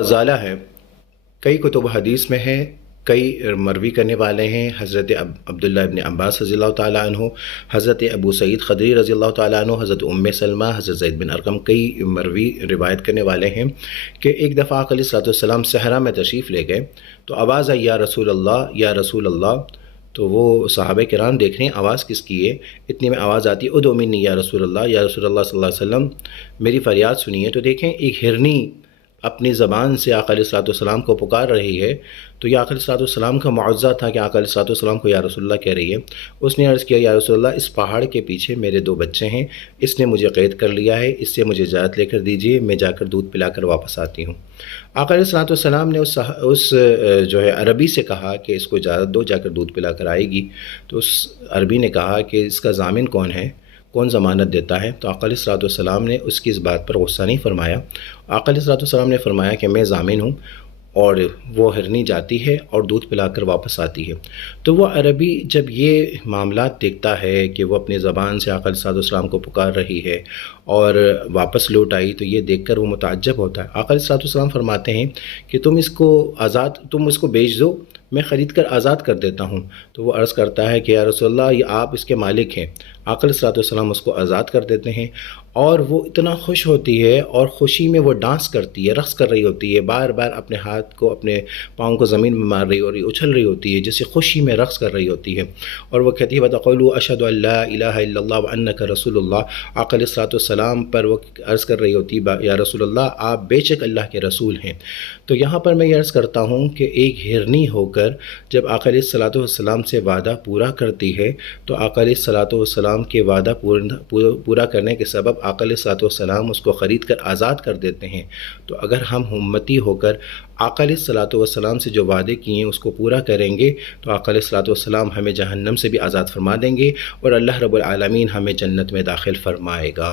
ज़ाला है, कई कुतुब हदीस में है, कई मरवी करने वाले हैं। हज़रत अब्दुल्ला इब्न अब्बास रज़ी अल्लाह ताला अन्हु, हज़रत अबू सईद ख़दरी रज़ी अल्लाह ताला अन्हु, हज़रत उम्मे सलमा, हज़रत ज़ैद बिन अरक़म, कई मरवी रिवायत करने वाले हैं कि एक दफ़ा आक़ा अलैहिस्सलाम सहरा में तशरीफ़ ले गए तो आवाज़ आई, या रसूल अल्लाह, या रसूल अल्लाह। तो वो सहाबा किराम देख रहे हैं आवाज़ किसकी है। इतने में आवाज़ आती है, उदू मिन्नी या रसूल अल्लाह, या रसूल अल्लाह सल्लल्लाहु अलैहि वसल्लम, मेरी फ़रियाद सुनिए। तो देखें एक हिरनी अपनी ज़बान से आक़ा अलैहिस्सलाम को पुकार रही है। तो यह आक़ा अलैहिस्सलाम का मुअज़्ज़ा था कि आक़ा अलैहिस्सलाम को या रसूलल्लाह कह रही है। उसने अर्ज़ किया, या रसूलल्लाह, इस पहाड़ के पीछे मेरे 2 बच्चे हैं, इसने मुझे क़ैद कर लिया है, इससे मुझे इजाज़त लेकर दीजिए, मैं जाकर दूध पिलाकर वापस आती हूँ। आक़ा अलैहिस्सलाम ने उस जो है अरबी से कहा कि इसको इजाज़त दो, जाकर दूध पिलाकर आएगी। तो उस अरबी ने कहा कि इसका ज़ामिन कौन है, कौन ज़मानत देता है। तो आक़ा अलैहिस्सलाम ने उसकी इस बात पर गुस्सा नहीं फरमाया। आक़ा अलैहिस्सलाम ने फरमाया कि मैं ज़ामिन हूँ, और वो हिरनी जाती है और दूध पिलाकर वापस आती है। तो वो अरबी जब ये मामलात देखता है कि वो अपनी ज़बान से आक़ा अलैहिस्सलाम को पुकार रही है और वापस लौट आई, तो ये देखकर वो मुताज्जब होता है। आक़ा अलैहिस्सलाम फरमाते हैं कि तुम इसको बेच दो, मैं ख़रीद कर आज़ाद कर देता हूँ। तो वो अर्ज़ करता है कि या रसूलल्लाह, ये आप इसके मालिक हैं। आक़ा अलैहिस्सलाम उसको आज़ाद कर देते हैं और वो इतना खुश होती है और ख़ुशी में वो डांस करती है, रक़्स कर रही होती है, बार बार अपने हाथ को, अपने पाँव को ज़मीन में मार रही और उछल रही होती है, जैसे खुशी में रक़्स कर रही होती है। और वह कहती है, वतक़ूलू अशहदु अल्ला इलाहा इल्लल्लाह व अन्नका रसूलुल्लाह। आक़ा अलैहिस्सलाम पर वो अर्ज़ कर रही होती है, या रसूलल्लाह, आप बेशक अल्लाह के रसूल हैं। तो यहाँ पर मैं ये अर्ज़ करता हूँ कि एक हिरनी होकर जब आक़ा अलैहिस्सलाम से वादा पूरा करती है, तो आक़ा अलैहिस्सलाम के वादा पूरा करने के सबब आक़ा अलैहिस्सलाम उसको ख़रीद कर आज़ाद कर देते हैं। तो अगर हम उम्मती होकर आक़ा अलैहिस्सलाम से जो वादे किए हैं उसको पूरा करेंगे, तो आक़ा अलैहिस्सलाम हमें जहन्नम से भी आज़ाद फरमा देंगे और अल्लाह रब्बुल आलमीन हमें जन्नत में दाखिल फरमाएगा।